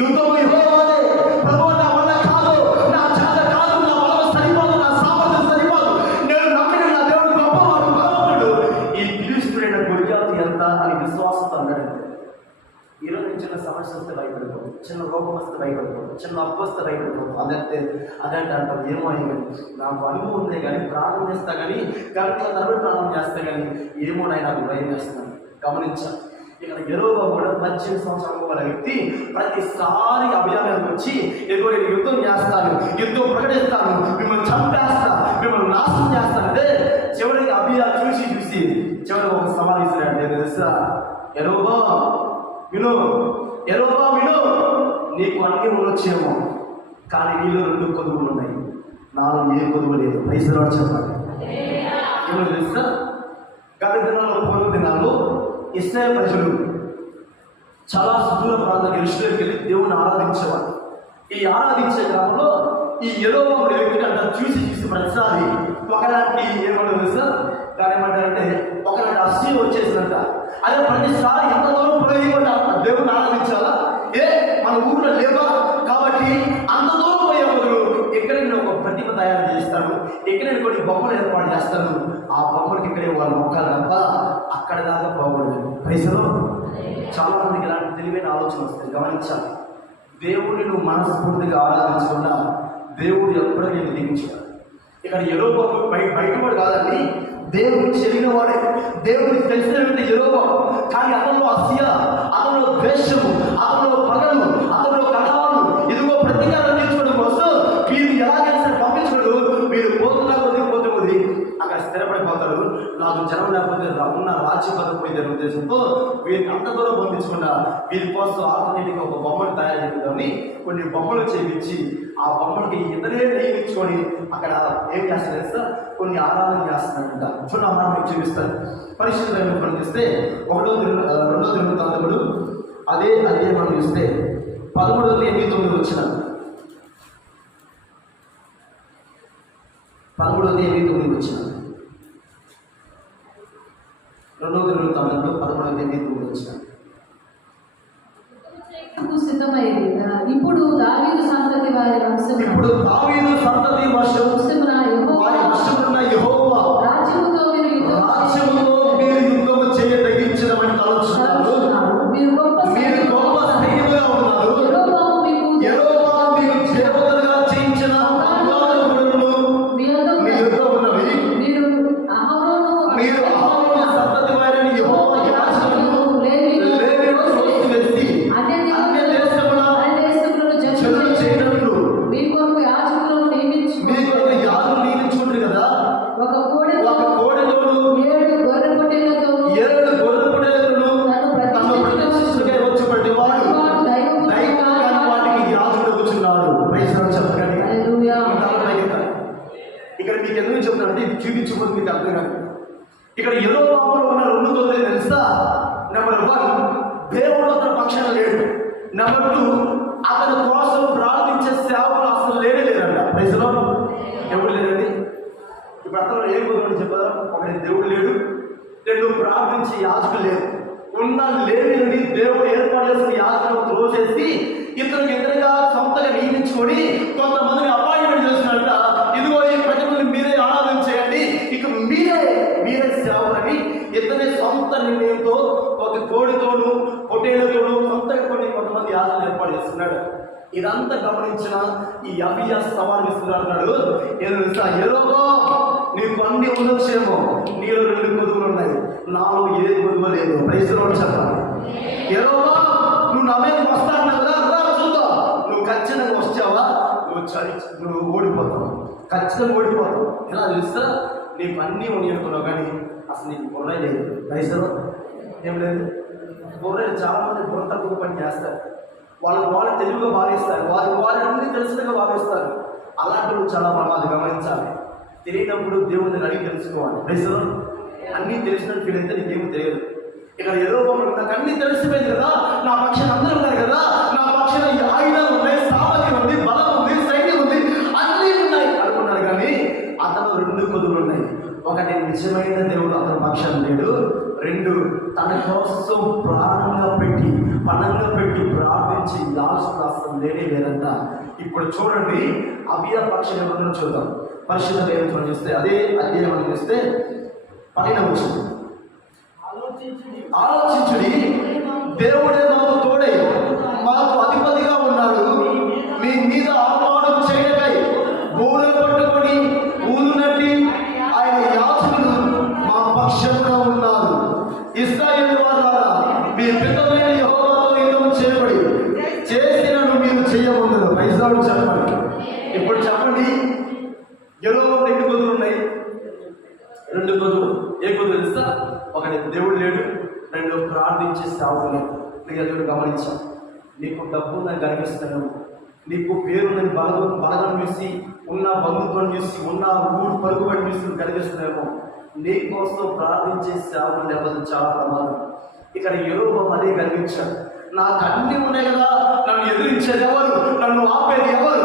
యుద్ధము యెహోవాదే, ప్రభువా నా వల్ల కాదు, నా చేత కాదు, నా బలం సరిపోదు, నా సామర్థ్యం సరిపోదు, నేను నమ్మిన నా దేవుడు గొప్పవాడు, బలవంతుడు, ఈ ఫిలిష్తీయుడైన గొలియాతు ఎంత అని విశ్వాసంతో అన్నాడంటే. ఈరోజు చిన్న సమస్య వస్తే భయపడిపోదు, చిన్న రోగం వస్తే భయపడిపోదు, చిన్న అప్పు వస్తే భయపడిపోదు. అదంటే అంటారు, ఏమో అయ్యి నాకు అనుభవం ఉందే కానీ ప్రార్థన చేస్తా కానీ గంటల తరబడి ప్రార్థన చేస్తా కానీ ఏమో నాకు భయం చేస్తున్నాను. గమనించాను. ఇక్కడ యెరొబాము కూడా 18 సంవత్సరాల గల వ్యక్తి ప్రతిసారి అభియానానికి వచ్చి ఎదురు నేను యుద్ధం చేస్తాను, యుద్ధం ప్రకటిస్తాను, మిమ్మల్ని చంపేస్తా, మిమ్మల్ని నాశనం చేస్తానంటే చివరికి అబీయా చూసి చివరికి ఒక సవాల్ ఇస్తున్నాడు. తెలుసా? యెరొబాము విను, నీకు అన్ని ఉండొచ్చేమో కానీ నీలో 2 కొదువులు ఉన్నాయి, నాలో ఏ కొదువు లేదు. ప్రైజ్లార్డ్ చెప్పాలి. ఏమో తెలుసా? గత దినాల్లో పూర్వ దినాల్లో ఇశ్రాయేలు ప్రజలు చాలా సుదూర ప్రాంతం యెరూషలేముకి వెళ్ళి దేవుని ఆరాధించేవారు. ఈ ఆరాధించే క్రమంలో ఈ యెరొబాము అనే వ్యక్తి అంట చూసి ప్రతిసారి ఒకలాంటి ఏమంటారు తెలుసా? దాని ఏమంటారంటే ఒకలాంటి అసూయ వచ్చేసిందంట. అదే ప్రతిసారి ఎంత దూరం పోయేయకుండా దేవుని ఆరాధించాలా? మన ఊళ్ళో లేవా కాబట్టి అంత దూరం పోయే బదులు ఇక్కడ నేను ఒక ప్రతిమ తయారు చేస్తాను, ఇక్కడ నేను కొన్ని బొమ్మలు ఏర్పాటు చేస్తాను, ఆ బొమ్మలకి ఇక్కడే వాళ్ళ మొక్కలు అంతా అక్కడ దాకా పోకూడదు. పైసలు చాలా మందికి ఇలాంటి తెలివైన ఆలోచన వస్తుంది. గమనించాలి, దేవుడిని నువ్వు మనస్ఫూర్తిగా ఆరాధించకుండా దేవుడు ఎప్పుడూ నేను దిగించాడు. ఇక్కడ యెరొబాము బయటవాడు కాదండి, దేవుడికి చెందిన వాడే, దేవుడికి తెలిసిన యెరొబాము. కానీ అతనిలో అసూయ, అతనిలో ద్వేషము, అతనిలో పగలు, అతనిలో కలహాలు, ఇదిగో ప్రతీకారం తీర్చుకోవడం కోసం వీరు ఎలాగైనా పంపించడు. వీరు పోతున్నా కొద్ది అక్కడ స్థిరపడిపోతాడు. నాకు జనం లేకపోతే ఉన్న రాజ్య పదవి పోయిందనే ఉద్దేశంతో వీరిని అంత దూరం పంపించకుండా వీరి కోసం ఆల్టర్నేటివ్గా ఒక బొమ్మను తయారు చేద్దామని కొన్ని బొమ్మలు చేయించి ఆ బొమ్మలకి ఇతరే నియమించుకొని అక్కడ ఏం చేస్తారు సార్ కొన్ని ఆరాధన చేస్తున్నారంట. చూడండి అమ్మా మీకు చూపిస్తారు. పరిశుద్ధ పనిచేస్తే 1 దినవృత్తాంతములు అదే మనం చూస్తే 13:8-9 వచ్చిన 13:8-9 వచ్చిన 2 దినవృత్తాంతములు 13:8-9 వచ్చిన. సిద్ధమైంది. ఇప్పుడు దావీదు సంతతి వారి వంశమున యెహోవా రాజ్యముతో మీరు యుద్ధము చేయదగించదమని తలచుచున్నారు. మీరు గొప్ప సైన్యముగా ఉన్నారు. యెహోవా మీకు దేవతలుగా చేయించిన బంగారు గుడులు మీ యొద్ద ఉన్నవి. మీరు అహరోను సంతతి వారిని యెహోవా యాజకులను లేవీయులను త్రోసివేసి అన్య దేశములను చెడులు చేయనట్లు మీ కొరకు యాజకులను నియమించుకుంటారు కదా. ఒక కోడెలోను 7 గొర్రె పొట్టేళ్లతో తను ప్రతిష్ఠితుడిగా వచ్చేటువంటి వాడు దైవం కాని వాటికి యాజకుడు కూర్చున్నాడు. చెప్పండి. ఇక్కడ మీకు ఎందుకు చెప్తానంటే ఇది చూపించకపోతే మీకు అర్థం కాదు. ఇక్కడ యెహోవాలో ఉన్న 2 తోలే తెలుసా? నెంబర్ 1, దేవుడు అతని పక్షాన లేడు. నెంబర్ 2, అతని కోసం ప్రార్థించే సేవకులు అసలు లేరంట. ప్రైజ్లో ఎవరు లేరండి. ఇప్పుడు అతను ఏం కుదరని చెప్పదా? 1 దేవుడు లేడు, 2 ప్రార్థించే యాజకులు లేరు. ఉన్న లేని దేవుడు ఏర్పాటు చేసిన యాజకులను త్రోసేసి ఇతనికి ఎదురుగా సొంతగా నియమించుకొని కొంతమందిని అపాయింట్మెంట్ చేస్తున్నట్ట. ఇదిగో ఈ ప్రజలను మీరే ఆరాధన చేయండి, ఇక మీరే సేవలని ఇతని సొంత నిర్ణయంతో ఒక కోడితోనూ పొట్టేళ్లతోనూ సొంతగా కొంతమంది యాజకులు ఏర్పాటు చేస్తున్నాడు. ఇదంతా గమనించిన ఈ అబియా సవాల్ ఇస్తున్నాడు. యెహోవా నీకు అన్ని ఉండొచ్చేమో, నీలో 2 కొదువులు ఉన్నాయి, నాలో ఏ కొదువ లేదు. ప్రైజ్లో చెప్పాలి. యెహోవా నువ్వు నా మీద వస్తాను కదా, చూద్దాం. నువ్వు ఖచ్చితంగా వచ్చావా? నువ్వు ఓడిపోతావు, ఖచ్చితంగా ఓడిపోతావు. ఎలా తెలుస్తా? నీకు అన్నీ ఉన్నాయి అనుకున్నావు కానీ అసలు నీకు బుర్ర లేదు. ప్రైజ్లో ఏం లేదు. బుర్ర చాలామంది బుర్ర తక్కువ పని చేస్తారు. వాళ్ళు తెలుగుగా భావిస్తారు, వారు అన్ని తెలిసినగా భావిస్తారు. అలాంటి చాలా మనం అది గమనించాలి. తెలియనప్పుడు దేవుడిని అడిగి తెలుసుకోవాలి. ప్రైజ్లో అన్నీ తెలిసినట్టు ఫీల్ అయితే నీకేమో తెలియదు. ఇక్కడ ఏదో నాకు అన్నీ తెలిసిపోయింది కదా, నా పక్షాన అందరూ ఉన్నారు కదా, నా పక్షాన ఆయుధాలు ఉన్నాయి, సామర్థ్యం ఉంది, బలం ఉంది, సైన్యం ఉంది, అన్నీ ఉన్నాయి అనుకున్నారు. కానీ అతను 2 కొదువులు ఉన్నాయి. 1 నిజమైన దేవుడు అతని పక్షాన లేడు. 2 తన కోసం పణంగా పెట్టి ప్రార్థించి యాజకులు లేదంట. ఇప్పుడు చూడండి అబియా పక్షం ఎవరిని చూద్దాం. పరిశుద్ధ దేవుడు చూస్తే అదే అధ్యాయం చూస్తే 12వ వచనం. ఆలోచించుడి, దేవుడే మాకు తోడై మాకు అధిపతిగా ఉన్నాడు. మీ మీద ఆహ్వానం చేయకై బోధన పట్టుకొని ఊదునట్టి ఆయన యాజకులు మా పక్షంగా ఉన్నారు. ఇశ్రాయేలు వారారా, మీ పితరులైన యెహోవాతో యుద్ధం చేయబడి చేసినను మీరు చేయకూడదు. ప్రైజ్లార్డ్ చెప్పండి. ఇప్పుడు చెప్పండి, యెహోవాకు 2 కొదువులు ఉన్నాయి. 2 కొదువులు. ఏ కొదువు తెలుసా? 1 దేవుడు లేడు, 2 ప్రార్థించే సేవకులు లేడు. దేవుడు గమనించాం. నీకు డబ్బు ఉందని కనిపిస్తున్నాను, నీకు పేరుందని బలగం చూసి, ఉన్న బంధుత్వం చూసి, ఉన్న ఊరు పరుగుబడి చూసి కనిపిస్తున్నాము. నీ కోసం ప్రార్థించే సేవకులు లేకపోతే చాలా ప్రమాదం. ఇక్కడ యెహోవా అదే కనిపించాడు. నాకు అన్నీ ఉన్నాయి కదా, నన్ను ఎదిరించేది ఎవరు, నన్ను ఆపేది ఎవరు,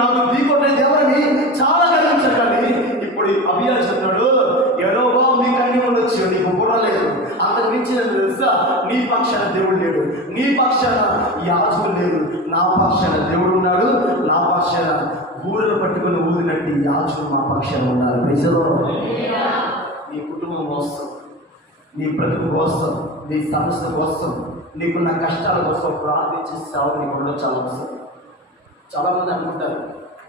నాకు ఢీకొట్టేది ఎవరని చాలా కనిపించాడు. కానీ ఇప్పుడు అబియా చెప్తున్నాడు, యెహోవా నీకు అన్నీ ఉండొచ్చు, నీకు బుర్ర లేదు. అంతకు మించి తెలుసా? నీ పక్షాన దేవుడు లేడు, నీ పక్షాన యాజకుడు లేడు, నా పక్షాన దేవుడు ఉన్నాడు. నా పక్షాన బూరలు పట్టుకుని ఊదినట్టు యాజకుడు మా పక్షాన ఉన్నారు. ప్రజలు నీ కుటుంబం కోసం, నీ బ్రతుకు కోసం, నీ సమస్య కోసం, నీకున్న కష్టాల కోసం ప్రార్థించే సేవ నీకు ఉండడం చాలా అవసరం. చాలామంది అనుకుంటారు,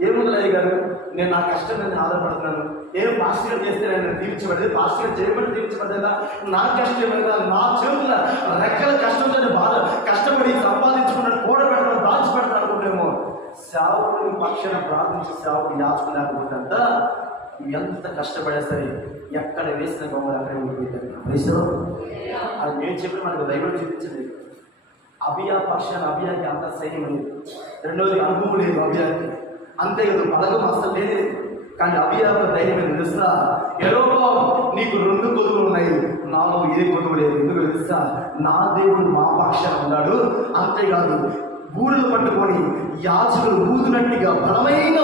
ఏముంది అయ్య గారు, నేను నా కష్టం మీద ఆధారపడుతున్నాను, ఏం పాస్టర్ చేస్తే నేను తీర్చబడేది, పాస్టర్ చేయబడి తీర్చబడేదా, నా కష్టం మీద నా చేతుల రెక్కల కష్టంతో కష్టపడి సంపాదించుకున్నాను, కూడబెట్టడం, దాచిపెడతాను అనుకుంటేమో సేవకుని పక్షాన ప్రార్థించే సేవకు యాచన లేకపోతుందంట. ఎంత కష్టపడా సరే ఎక్కడ వేసిన బొమ్మలు అక్కడే ఉండిపోయింది. అది నేను చెప్పి మనకు దైవం చూపించలేదు. అభియా పక్షాన అభియాకి అంత సైన్యం లేదు. రెండోది అనుభవం లేదు అభియాకి, అంతేకాదు బలగం అసలు లేదు. కానీ అభియాకు ధైర్యం తెలుసా, యెహోవా నీకు 2 కొలువులు ఉన్నాయి, నాకు ఏ కొలువు లేదు. ఎందుకు తెలుసా, నా దేవుడు మా పక్షాన ఉన్నాడు. అంతేకాదు బూరెలు పట్టుకొని యాజకులు ఊదునట్టుగా బలమైన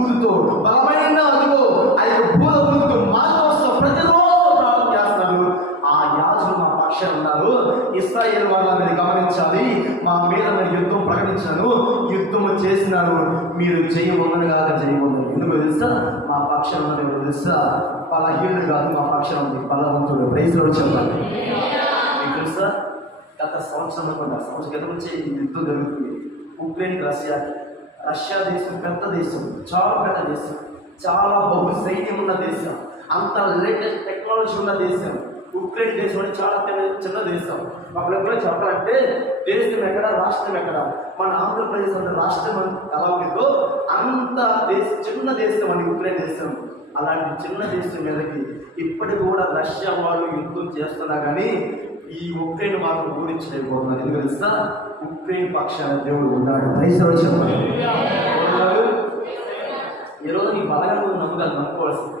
ఊదుతో బలమైన అదిగో ఆ యొక్క బూర ఊదుతో మా కోసం ప్రతిరోజు ప్రార్థన చేస్తున్నారు. ఆ యాజకులు మా పక్షాన ఉన్నారు. ఇశ్రాయేలు వాళ్ళని మీరు గమనించాలి. మా మీద నేను యుద్ధం ప్రకటించాను, యుద్ధం చేసినాను, మీరు చేయబోమని కాక చేయబోమని. ఎందుకు తెలుసా, మా పక్షాన ఉన్నది తెలుసా, బలహీనుడు కాదు, మా పక్షాన ఉంది బలవంతుడు. ప్రైజ్లో చెప్పాలి. మీకు తెలుసా, గత సంవత్సరం క్రితం నుంచి యుద్ధం జరుగుతుంది. ఉక్రెయిన్ రష్యా దేశం పెద్ద దేశం, చాలా పెద్ద దేశం, చాలా బహు సైన్యం ఉన్న దేశం, అంత లేటెస్ట్ టెక్నాలజీ ఉన్న దేశం. ఉక్రెయిన్ దేశం అని చాలా చిన్న దేశం. అప్పుడు ఎప్పుడో చెప్పాలంటే దేశం ఎక్కడ, రాష్ట్రం ఎక్కడ, మన ఆంధ్రప్రదేశ్ అంటే రాష్ట్రం ఎలా ఉందో అంత చిన్న దేశం అని ఉక్రెయిన్ దేశం. అలాంటి చిన్న దేశం మీదకి ఇప్పటికి కూడా రష్యా వాళ్ళు యుద్ధం చేస్తున్నా కానీ ఈ ఉక్రెయిన్ మాత్రం ఊరించలేకపోతున్నారు. ఎందుకు తెలుసా, ఉక్రెయిన్ పక్షాన దేవుడు ఉన్నాడు. చెప్పండి. ఈరోజు నీ బలగాలు నమ్ముకోవాల్సింది,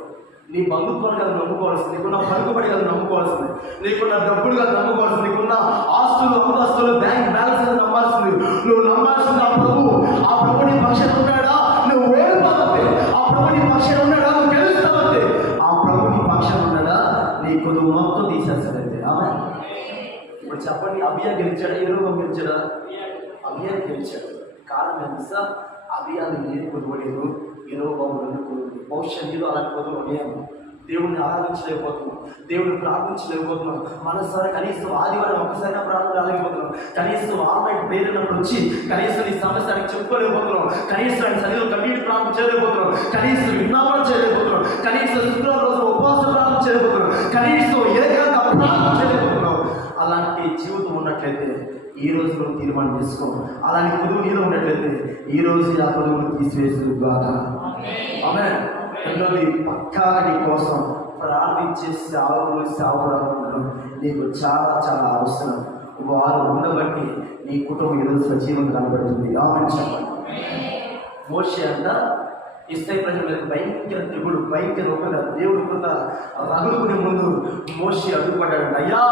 నీ బంధుత్వాన్ని కదా నమ్ముకోవాల్సింది, నీకున్న పలుకుబడి కదా నమ్ముకోవాల్సింది, నీకున్న డబ్బులు కదా నమ్ముకోవాల్సింది, నీకున్న ఆస్తులు అంతస్తులు బ్యాంక్ బ్యాలెన్స్ కదా నమ్మాల్సింది. నువ్వు నమ్మాల్సింది ఆ ప్రభు నీ పక్షాన ఉన్నాడా, నువ్వు ఓడిపోతే ఆ ప్రభు నీ పక్షాన ఉన్నాడా, నువ్వు గెలుస్తావంటే ఆ ప్రభు నీ పక్షాన ఉన్నాడా, నీ కొద్దు మొత్తం తీసేస్తాడంటే. ఆమె ఇప్పుడు చెప్పండి, అభియా గెలిచాడా, యెహోవా గెలిచాడా? అభియా గెలిచాడు. కారణం తెలుసా, అభియాన్ని నేను కొనుగోలేదు, యెహోవా కొనుగోలేదు. బహుశా నీలో అలాంటి కొనుగోలేము. దేవుడిని ఆరాధించలేకపోతున్నాం, దేవుడిని ప్రార్థించలేకపోతున్నాం. మనసారి కనీసం ఆదివారం ఒక్కసారిగా ప్రార్థన రాలేకపోతున్నాం, కనీసం ఆన్లైన్ ప్రేరణప్పుడు వచ్చి కనీసం నీ సమస్యకి చెప్పుకోలేకపోతున్నాం, కనీసం ఆయన సరిగ్గా కన్నీటి ప్రార్థన చేయలేకపోతున్నాం, కనీసం విజ్ఞాపన చేయలేకపోతున్నాం, కనీసం శుక్రవారం రోజు ఉపవాస ప్రార్థన చేయలేకపోతున్నాం, కనీసం ఏకాంత ప్రార్థన చేయలేకపోతున్నాం. అలాంటి జీవితం ఉన్నట్లయితే ఈ రోజు నువ్వు తీర్మానం చేసుకో. అలాంటి కొదువు నీలో ఉన్నట్లయితే ఈ రోజు ఆ కొదువును తీసివేసు గాక. ఆమేన్. రెండోది, పక్కాగా నీ కోసం ప్రార్థించే సేవకులు నీకు చాలా చాలా అవసరం. వారు ఉండబట్టి నీ కుటుంబం ఈరోజు సజీవం కనబడుతుంది. ఆమేన్ చెప్పండి. మోషే అంట ఇశ్రాయేలు ప్రజల మీద భయంకర తెగులు, భయంకర ఒక దేవుడి కృత రగులుకునే ముందు మోషే అడ్డుపడ్డాడు. అయ్యా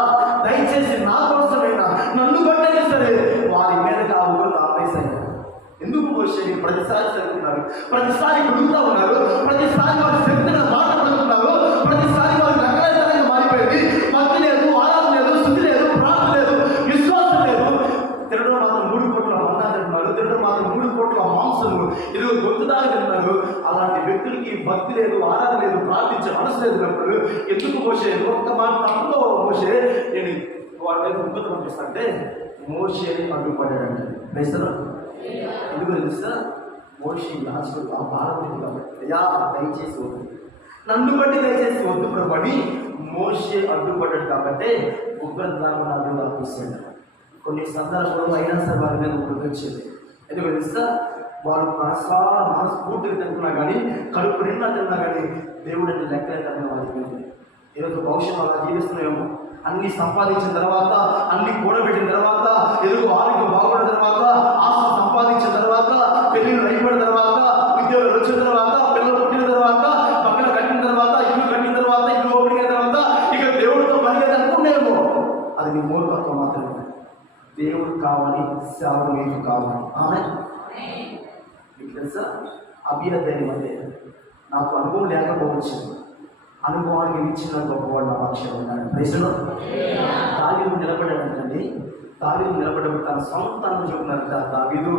దయచేసి నా కోసమైనా నన్ను కొట్టైనా సరే వారి మీదకి ఆ ఊరు ఆపేశాను. ఎందుకు మోషే ప్రతిసారి చదువుతున్నారు, ప్రతిసారి గుడుగుతూ ఉన్నారు, ప్రతిసారి వారి శక్తిగా మాట్లాడుతున్నారు, ప్రతిసారి వారి రకరకాలుగా మారిపోయింది. భక్తి లేదు, ఆరాధన లేదు, స్థుతి లేదు, ప్రార్థన లేదు, విశ్వాసం లేదు. తినడం మాత్రం 3 కోట్ల మన్నా తింటున్నారు, తినడం మాత్రం 3 కోట్ల మాంసము, ఇదిగో గొంతు దాకా తింటున్నారు. అలాంటి వ్యక్తులకి భక్తి లేదు, ఆరాధన లేదు, ప్రార్థించే మనసు లేదున్నప్పుడు ఎందుకు మోషే ఒక్క మాట తప్పుతో మోషే నేను వారి మీద ఉబ్బత పంపిస్తానంటే మోషే అడ్డుపడ్డాడంటే వేస్తారా? ఎందుకు తెలుసా, మోషే యాజకుడు ఆ భారత కాబట్టి అయ్యా దయచేసి వద్దు, నన్ను బట్టి దయచేసి వద్దు ప్రభు అని మోషే అడ్డుపడ్డాడు. కాబట్టి ఉగ్రతను అడ్డు ఆపిస్తాడు. కొన్ని సందర్భాలు అయినా సరే వారి మీద వచ్చేది. ఎందుకు తెలుసా, వాళ్ళు మనస్ఫూర్తిగా తింటున్నా కానీ, కడుపు నిండా తిన్నా కానీ దేవుడు అంటే లెక్కలేదని వారికి ఈరోజు భవిష్యత్తు అలా జీవిస్తున్నామేమో. అన్ని సంపాదించిన తర్వాత, అన్ని కూడబెట్టిన తర్వాత, ఎదుగు ఆరోగ్యం బాగుపడిన తర్వాత, ఆస్తి సంపాదించిన తర్వాత, పెళ్ళిళ్ళు అయిపోయిన తర్వాత, ఉద్యోగాలు వచ్చిన తర్వాత, పిల్లలు పుట్టిన తర్వాత, పక్కన కట్టిన తర్వాత, ఇల్లు కట్టిన తర్వాత, ఇల్లు ఓపెన్ అయిన తర్వాత ఇక దేవుడితో పనిచేది అనుకునేమో. అది నీ మూర్ఖత్వం మాత్రమే. దేవుడు కావాలి, సేవలు మీకు కావాలి. ఆమె మీకు తెలుసా, అభ్యర్థి అంటే నాకు అనుభవం లేకపోవచ్చు, అనుభవానికి ఇచ్చిన గొప్పవాడు నా పక్షంలో ఉన్నాడు. ప్రజలు దావీదు నిలబడాడంటండి. దావీదు నిలబడబడి తన సొంతాన్ని చెబుతున్నారంట, దావీదు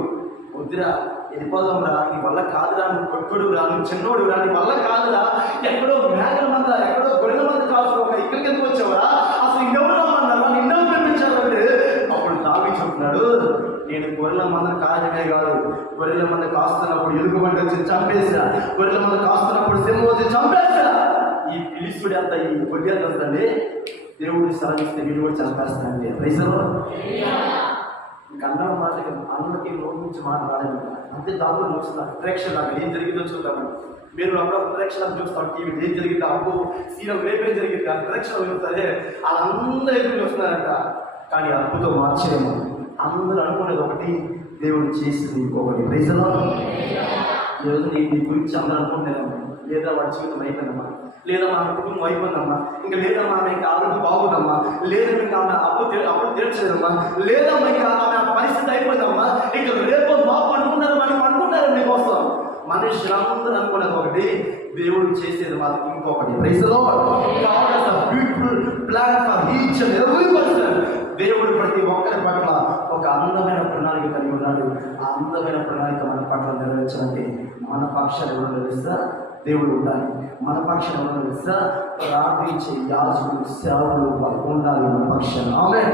వద్దురా, వెళ్ళిపోదాం రా, నీ వల్ల కాదురా, నువ్వు కొట్టుడు రా, నువ్వు చిన్నోడు రా, నీ వల్ల కాదురా, ఎక్కడో మేకల మంద, ఎక్కడో గొడవల మంది కాల్చుకోక ఇక్కడికి ఎందుకు వచ్చావురా, అసలు ఇంకెవరు రమ్మన్నారా, నిన్నెవరు పంపించారంటే అప్పుడు దావీదు చెప్తున్నాడు, నేను గొర్రెల మంద కాయమే కాదు, గొర్రెల మంద కాస్తున్నప్పుడు ఎలుగుబంటి వచ్చి చంపేసా, గొర్రెల మంద కాస్తున్నప్పుడు సింహం వచ్చి చంపేసా. ఈ పిలిస్తుడి అంతా, ఈ కొద్ది అంతండి దేవుడిని సాధిస్తే వీడు కూడా చంపేస్తానండి. ప్రైజలో మీకు అన్నం మాట, అన్నకి నోటి నుంచి మాట రాలేదంట. అంతే దాంట్లో నోచున్నారు ప్రేక్షకులు ఏం జరిగిందో చూద్దామండి. మీరు అప్పుడు ప్రదక్షిణ చూస్తాం టీవీ ఏం జరిగింది అప్పు సీరం రేపేం జరిగింది ఆ ప్రదక్షిణ వెళ్తారే వాళ్ళందరూ ఎదురు చూస్తున్నారంట. కానీ అద్భుతం ఆశ్చర్యం, అందరూ అనుకునేది ఒకటి, దేవుడు చేసింది ఇంకొకటి. ప్రజలు ఈరోజు నీ గురించి అందరూ అనుకుంటున్నారమ్మా, లేదా వాడి జీవితం అయిపోయిందమ్మా, లేదా మా కుటుంబం అయిపోయిందమ్మా, ఇంకా లేదమ్మా ఆమె ఇంకా ఆరోగ్యం బాగుందమ్మా, లేదా ఇంకా ఆమె అప్పు తీర్చలేదమ్మా, లేదమ్మా ఇంకా ఆమె పరిస్థితి అయిపోయిందమ్మా, ఇంకా రేపు బాబు అనుకున్నారు మనం అనుకుంటారు నీకోసం. మనుషులందరూ అనుకునేది ఒకటి, దేవుడు చేసేది మాత్రం ఇంకొకటి. Praise the lord. God has a beautiful plan for each and every person. దేవుడు ప్రతి ఒక్కరి పట్ల ఒక అందమైన ప్రణాళిక కలిగి ఉన్నాడు. ఆ అందమైన ప్రణాళిక మన పట్ల నెరవేర్చాలంటే మన పక్షాన్ని ఎవరు నిలుస్తా దేవుడు ఉండాలి. మన పక్షాన్ని ఎవరు నిలుస్తా ప్రార్థించే యాజకులు సేవలు ఉండాలి మన పక్షాన్ని. ఆమేన్.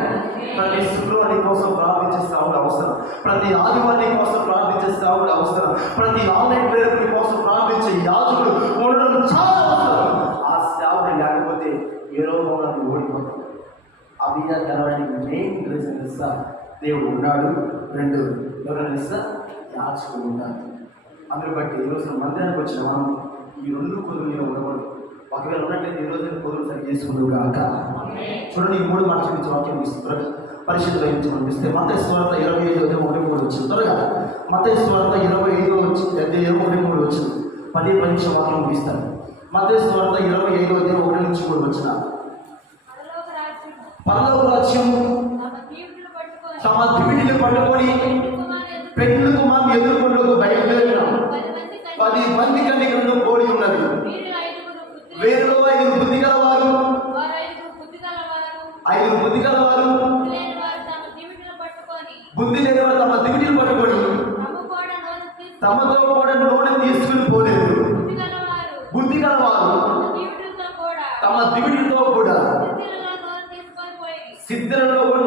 ప్రతి శుక్రవారం కోసం ప్రార్థించే సేవలు అవసరం, ప్రతి ఆదివారం కోసం ప్రార్థించే సేవలు అవసరం, ప్రతి ఆన్లైన్ ప్రేరకుల కోసం ప్రార్థించే యాజకులు ఉండడం చాలా అవసరం. ఆ సేవలు లేకపోతే ఏ రోగంలో ఓడిపోతాం. అభిగా తెలవడానికి మెయిన్ రీజన్ ఇస్తా దేవుడు ఉన్నాడు, రెండు ఎవరైనా ఇస్తా యాచకుడు ఉన్నాడు. అందుని బట్టి ఈరోజు మందిరానికి వచ్చిన మనం ఈ రెండు కుదురులో ఉండకూడదు. ఒకవేళ ఉన్నట్లయితే ఈరోజు కుదురు సరి చేసుకుంటూ కాక చూడండి. ఈ మూడు మాట చూపించి వాక్యం ఇస్తుంది పరిశుద్ధ వహించి పంపిస్తే మత్తయి సువార్త 25:1-3 వచ్చింది. త్వరగా మత్తయి సువార్త 25:1-3 వచ్చింది. 10 నిమిషం వాక్యం ముగిస్తాను. మత్తయి సువార్త 25:1-3 వచ్చిన పరలోక రాజ్యం తమ దివిటీలు పట్టుకొని పెండ్లి కుమారుని ఎదుర్కొంటూ బయలుదేరిన 10 మంది కన్యకలను పోలి ఉన్నది. వీరిలో 5 బుద్ధి గలవారు, 5 బుద్ధి గలవారు, బుద్ధి లేని వారు తమ దివిటీలు పట్టుకొని తమతో కూడా నూనె తీసుకుని పోలేదు. బుద్ధి గలవారు తమ దివిటీలతో కూడా సిద్ధులలో